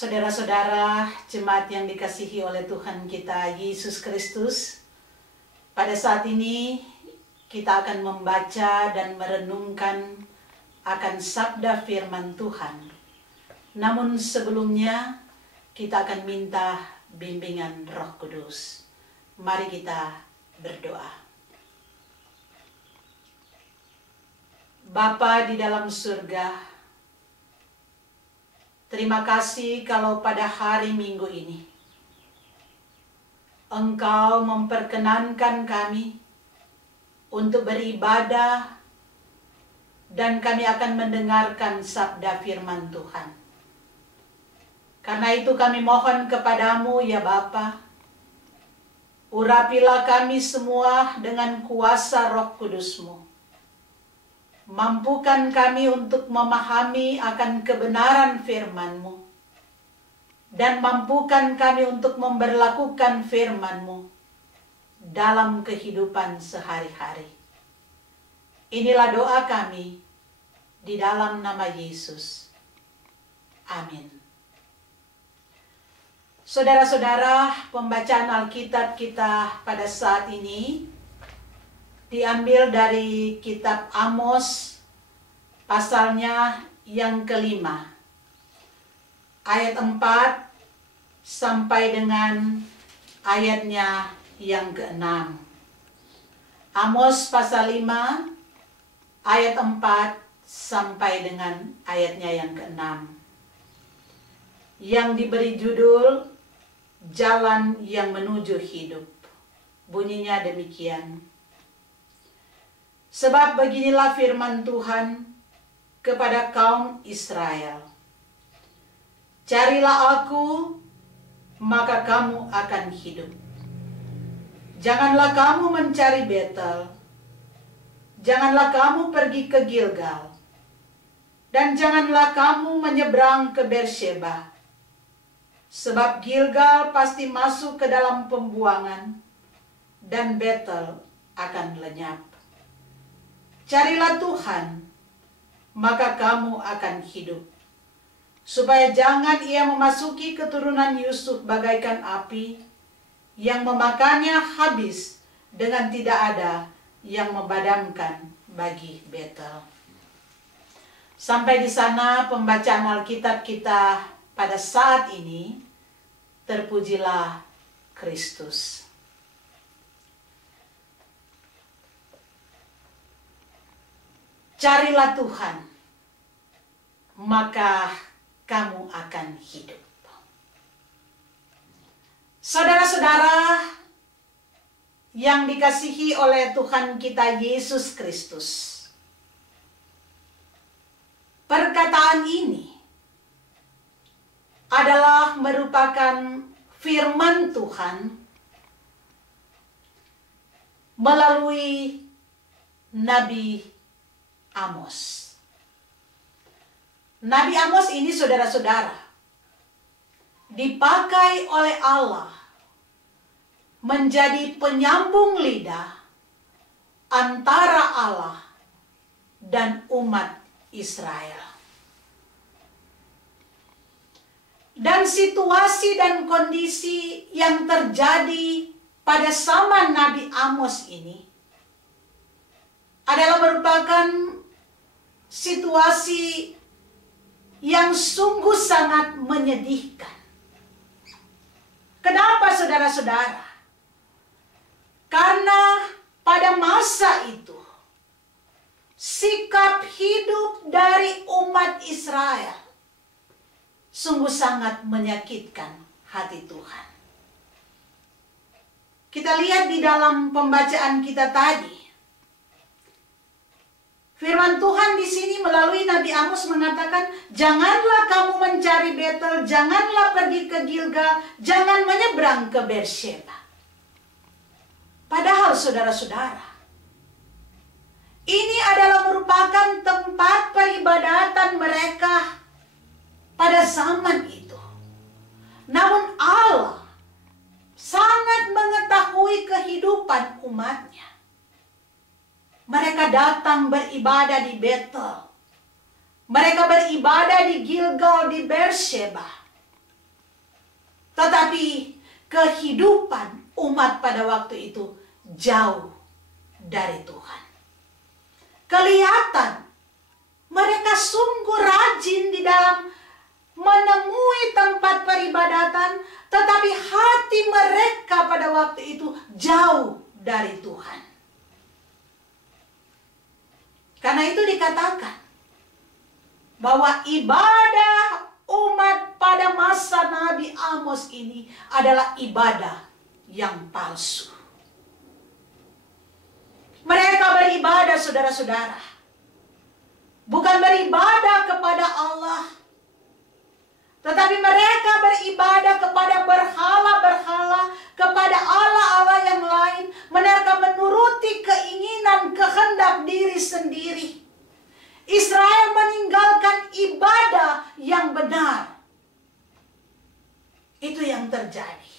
Saudara-saudara, jemaat yang dikasihi oleh Tuhan kita Yesus Kristus, pada saat ini kita akan membaca dan merenungkan akan sabda firman Tuhan. Namun sebelumnya kita akan minta bimbingan Roh Kudus. Mari kita berdoa. Bapa di dalam surga, terima kasih kalau pada hari Minggu ini Engkau memperkenankan kami untuk beribadah dan kami akan mendengarkan sabda firman Tuhan. Karena itu kami mohon kepadamu ya Bapa, urapilah kami semua dengan kuasa Roh Kudus-Mu. Mampukan kami untuk memahami akan kebenaran firman-Mu. Dan mampukan kami untuk memberlakukan firman-Mu dalam kehidupan sehari-hari. Inilah doa kami di dalam nama Yesus. Amin. Saudara-saudara, pembacaan Alkitab kita pada saat ini diambil dari kitab Amos, pasalnya yang kelima, ayat 4 sampai dengan ayatnya yang ke-6. Amos pasal 5, ayat 4 sampai dengan ayatnya yang ke-6. Yang diberi judul, Jalan yang Menuju Hidup. Bunyinya demikian. Sebab beginilah firman Tuhan kepada kaum Israel. Carilah aku, maka kamu akan hidup. Janganlah kamu mencari Betel. Janganlah kamu pergi ke Gilgal. Dan janganlah kamu menyeberang ke Beersheba. Sebab Gilgal pasti masuk ke dalam pembuangan, dan Betel akan lenyap. Carilah Tuhan, maka kamu akan hidup. Supaya jangan ia memasuki keturunan Yusuf bagaikan api, yang memakannya habis dengan tidak ada yang memadamkan bagi Betel. Sampai di sana pembacaan Alkitab kita pada saat ini. Terpujilah Kristus. Carilah Tuhan, maka kamu akan hidup. Saudara-saudara yang dikasihi oleh Tuhan kita Yesus Kristus, perkataan ini adalah merupakan firman Tuhan melalui Nabi Amos. Nabi Amos ini, saudara-saudara, dipakai oleh Allah menjadi penyambung lidah antara Allah dan umat Israel. Dan situasi dan kondisi yang terjadi pada zaman Nabi Amos ini adalah merupakan situasi yang sungguh sangat menyedihkan. Kenapa saudara-saudara? Karena pada masa itu sikap hidup dari umat Israel sungguh sangat menyakitkan hati Tuhan. Kita lihat di dalam pembacaan kita tadi, firman Tuhan di sini melalui Nabi Amos mengatakan, janganlah kamu mencari Betel, janganlah pergi ke Gilgal, jangan menyeberang ke Beersheba. Padahal saudara-saudara, ini adalah merupakan tempat peribadatan mereka pada zaman itu. Namun Allah sangat mengetahui kehidupan umatnya. Mereka datang beribadah di Betel. Mereka beribadah di Gilgal, di Beersheba. Tetapi kehidupan umat pada waktu itu jauh dari Tuhan. Kelihatan mereka sungguh rajin di dalam menemui tempat peribadatan, tetapi hati mereka pada waktu itu jauh dari Tuhan. Karena itu dikatakan bahwa ibadah umat pada masa Nabi Amos ini adalah ibadah yang palsu. Mereka beribadah, saudara-saudara, bukan beribadah kepada Allah, tetapi mereka beribadah kepada berhala-berhala, kepada Allah-Allah yang lain. Mereka menuruti keinginan, kehendak diri sendiri. Israel meninggalkan ibadah yang benar. Itu yang terjadi.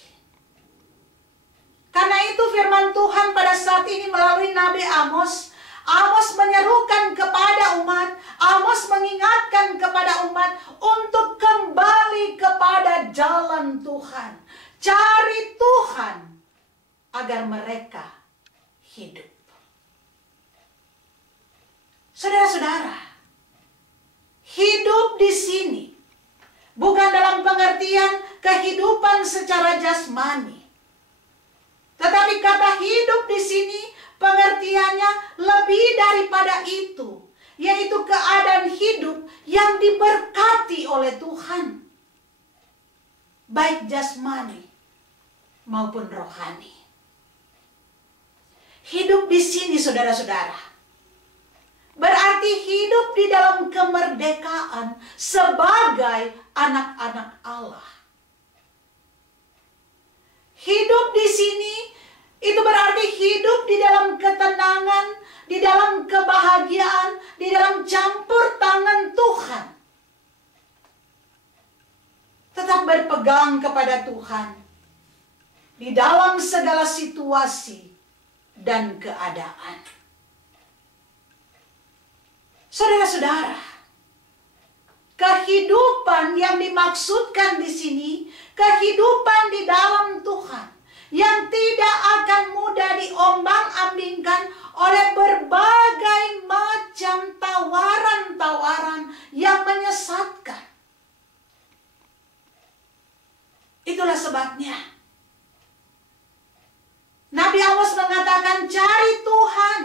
Karena itu firman Tuhan pada saat ini melalui Nabi Amos. Amos menyerukan kepada umat, Amos mengingatkan kepada umat untuk kembali kepada jalan Tuhan. Cari Tuhan agar mereka hidup. Saudara-saudara, hidup di sini bukan dalam pengertian kehidupan secara jasmani. Tetapi kata hidup di sini pengertiannya lebih daripada itu, yaitu keadaan hidup yang diberkati oleh Tuhan, baik jasmani maupun rohani. Hidup di sini, saudara-saudara, berarti hidup di dalam kemerdekaan sebagai anak-anak Allah. Hidup di sini itu berarti hidup di dalam ketenangan, di dalam kebahagiaan, di dalam campur tangan Tuhan. Tetap berpegang kepada Tuhan di dalam segala situasi dan keadaan. Saudara-saudara, kehidupan yang dimaksudkan di sini, kehidupan di dalam Tuhan, yang tidak akan mudah diombang-ambingkan oleh berbagai macam tawaran-tawaran yang menyesatkan. Itulah sebabnya Nabi Amos mengatakan, cari Tuhan.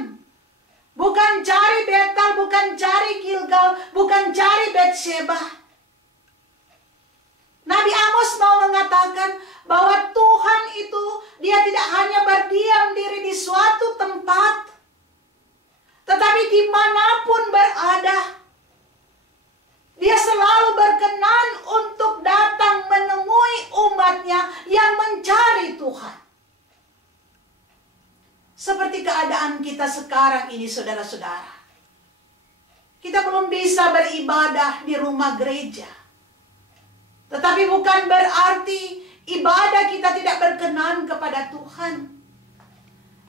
Bukan cari Betel, bukan cari Gilgal, bukan cari Betsheba. Nabi Amos mau mengatakan bahwa Tuhan itu dia tidak hanya berdiam diri di suatu tempat, tetapi dimanapun berada, dia selalu berkenan untuk datang menemui umatnya yang mencari Tuhan. Seperti keadaan kita sekarang ini, saudara-saudara. Kita belum bisa beribadah di rumah gereja. Tetapi bukan berarti ibadah kita tidak berkenan kepada Tuhan.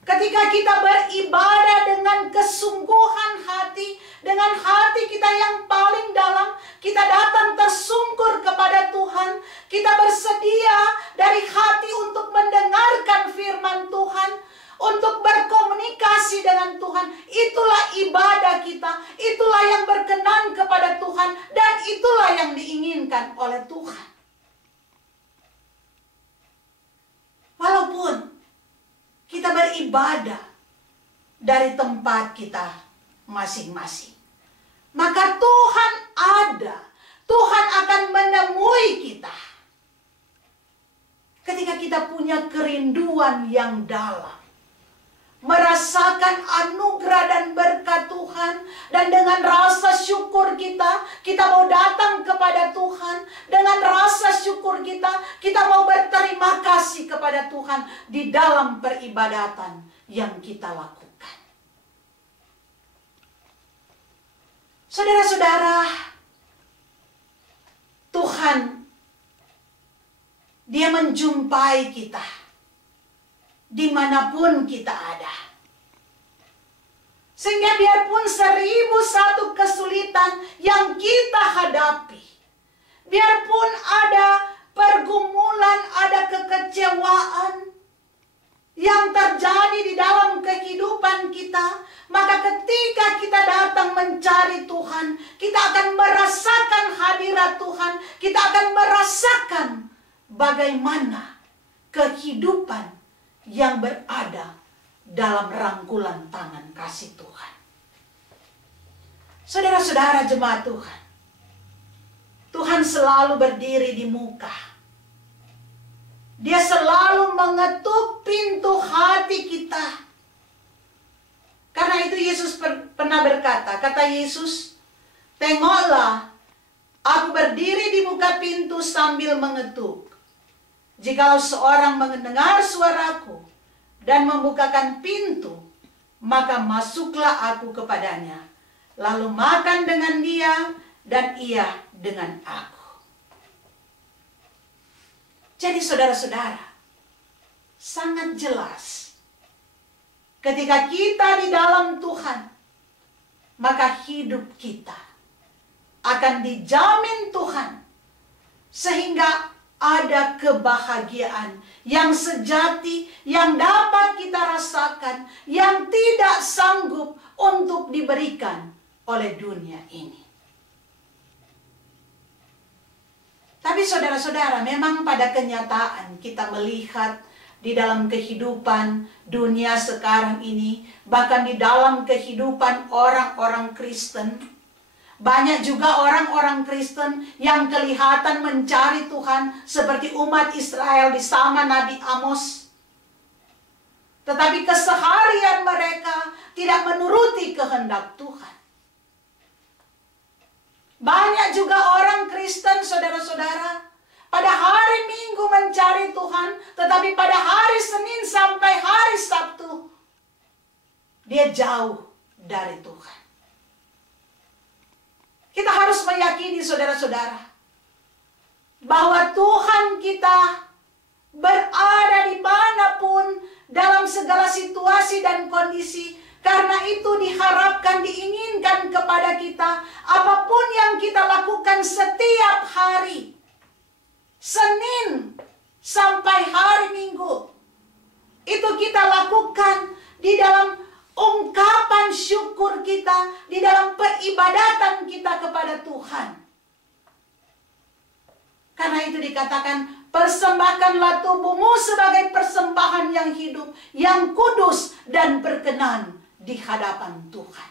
Ketika kita beribadah dengan kesungguhan hati, dengan hati kita yang paling dalam, kita datang tersungkur kepada Tuhan, kita bersedia dari hati untuk mendengarkan firman Tuhan, untuk berkomunikasi dengan Tuhan. Itulah ibadah kita, itulah yang berkenan kepada Tuhan, dan itulah yang diinginkan oleh Tuhan. Walaupun kita beribadah dari tempat kita masing-masing, maka Tuhan ada. Tuhan akan menemui kita ketika kita punya kerinduan yang dalam, merasakan anugerah dan berkat Tuhan, dan dengan rasa syukur kita mau datang kepada Tuhan. Dengan rasa syukur kita mau berterima kasih kepada Tuhan di dalam peribadatan yang kita lakukan. Saudara-saudara, Tuhan, Dia menjumpai kita dimanapun kita ada. Sehingga biarpun 1001 kesulitan yang kita hadapi, biarpun ada pergumulan, ada kekecewaan yang terjadi di dalam kehidupan kita, maka ketika kita datang mencari Tuhan, kita akan merasakan hadirat Tuhan, kita akan merasakan bagaimana kehidupan yang berada dalam rangkulan tangan kasih Tuhan. Saudara-saudara jemaat Tuhan, Tuhan selalu berdiri di muka. Dia selalu mengetuk pintu hati kita. Karena itu Yesus pernah berkata, kata Yesus, "Tengoklah, aku berdiri di muka pintu sambil mengetuk. Jikalau seorang mendengar suaraku dan membukakan pintu, maka masuklah aku kepadanya, lalu makan dengan dia dan ia dengan aku." Jadi saudara-saudara, sangat jelas ketika kita di dalam Tuhan, maka hidup kita akan dijamin Tuhan, sehingga ada kebahagiaan yang sejati yang dapat kita rasakan, yang tidak sanggup untuk diberikan oleh dunia ini. Tapi saudara-saudara, memang pada kenyataan kita melihat di dalam kehidupan dunia sekarang ini, bahkan di dalam kehidupan orang-orang Kristen, banyak juga orang-orang Kristen yang kelihatan mencari Tuhan seperti umat Israel di zaman Nabi Amos. Tetapi keseharian mereka tidak menuruti kehendak Tuhan. Banyak juga orang Kristen, saudara-saudara, pada hari Minggu mencari Tuhan, tetapi pada hari Senin sampai hari Sabtu, dia jauh dari Tuhan. Kita harus meyakini, saudara-saudara, bahwa Tuhan kita berada dimanapun dalam segala situasi dan kondisi. Karena itu diharapkan, diinginkan kepada kita, apapun yang kita lakukan setiap hari, Senin sampai hari Minggu, itu kita lakukan di dalam ungkapan syukur kita, di dalam peribadatan kita kepada Tuhan. Karena itu dikatakan, persembahkanlah tubuhmu sebagai persembahan yang hidup, yang kudus dan berkenan di hadapan Tuhan.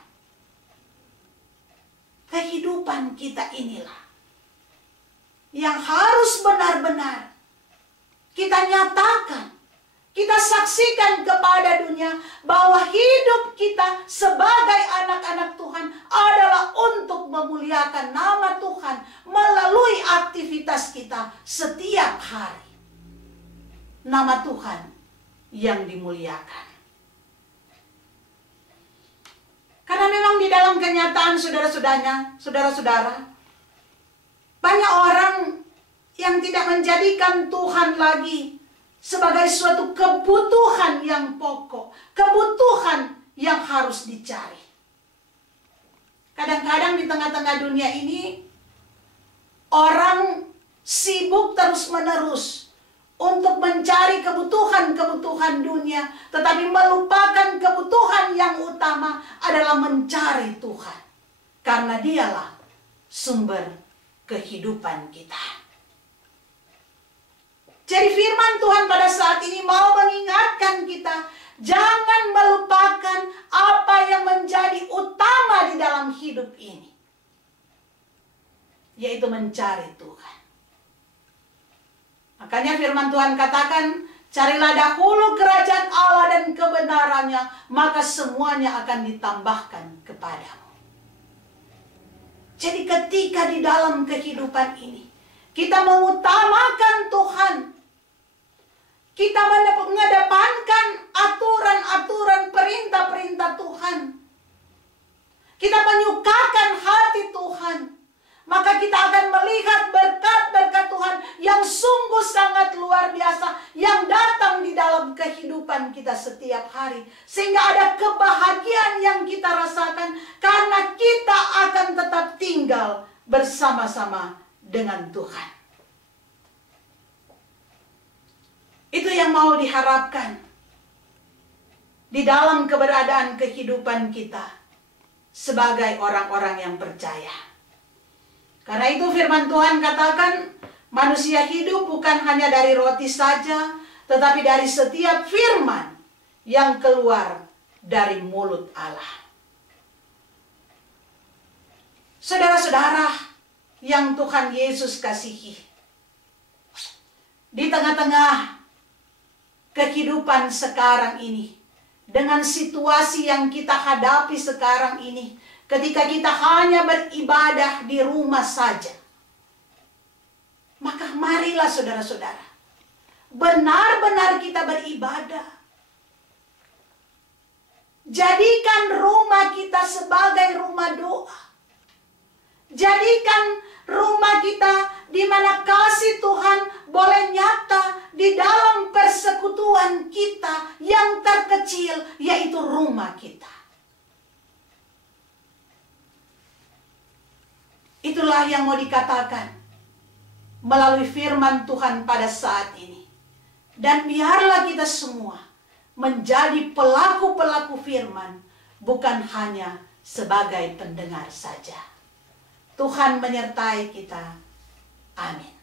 Kehidupan kita inilah yang harus benar-benar kita nyatakan, kita saksikan kepada dunia bahwa hidup kita sebagai anak-anak Tuhan adalah untuk memuliakan nama Tuhan melalui aktivitas kita setiap hari. Nama Tuhan yang dimuliakan. Karena memang di dalam kenyataan saudara-saudara, banyak orang yang tidak menjadikan Tuhan lagi sebagai suatu kebutuhan yang pokok, kebutuhan yang harus dicari. Kadang-kadang di tengah-tengah dunia ini, orang sibuk terus-menerus untuk mencari kebutuhan-kebutuhan dunia, tetapi melupakan kebutuhan yang utama adalah mencari Tuhan. Karena dialah sumber kehidupan kita. Jadi firman Tuhan pada saat ini mau mengingatkan kita, jangan melupakan apa yang menjadi utama di dalam hidup ini, yaitu mencari Tuhan. Makanya firman Tuhan katakan, carilah dahulu kerajaan Allah dan kebenarannya, maka semuanya akan ditambahkan kepadamu. Jadi ketika di dalam kehidupan ini, kita mengutamakan Tuhan, kita mengedepankan aturan-aturan perintah-perintah Tuhan, kita menyukakan hati Tuhan, maka kita akan melihat berkat-berkat Tuhan yang sungguh sangat luar biasa yang datang di dalam kehidupan kita setiap hari. Sehingga ada kebahagiaan yang kita rasakan karena kita akan tetap tinggal bersama-sama dengan Tuhan. Itu yang mau diharapkan di dalam keberadaan kehidupan kita sebagai orang-orang yang percaya. Karena itu firman Tuhan katakan, manusia hidup bukan hanya dari roti saja, tetapi dari setiap firman yang keluar dari mulut Allah. Saudara-saudara yang Tuhan Yesus kasihi, di tengah-tengah kehidupan sekarang ini, dengan situasi yang kita hadapi sekarang ini, ketika kita hanya beribadah di rumah saja, maka marilah saudara-saudara, benar-benar kita beribadah. Jadikan rumah kita sebagai rumah doa. Jadikan rumah kita di mana kasih Tuhan boleh nyata di dalam persekutuan kita yang terkecil, yaitu rumah kita. Itulah yang mau dikatakan melalui firman Tuhan pada saat ini. Dan biarlah kita semua menjadi pelaku-pelaku firman, bukan hanya sebagai pendengar saja. Tuhan menyertai kita. Amin.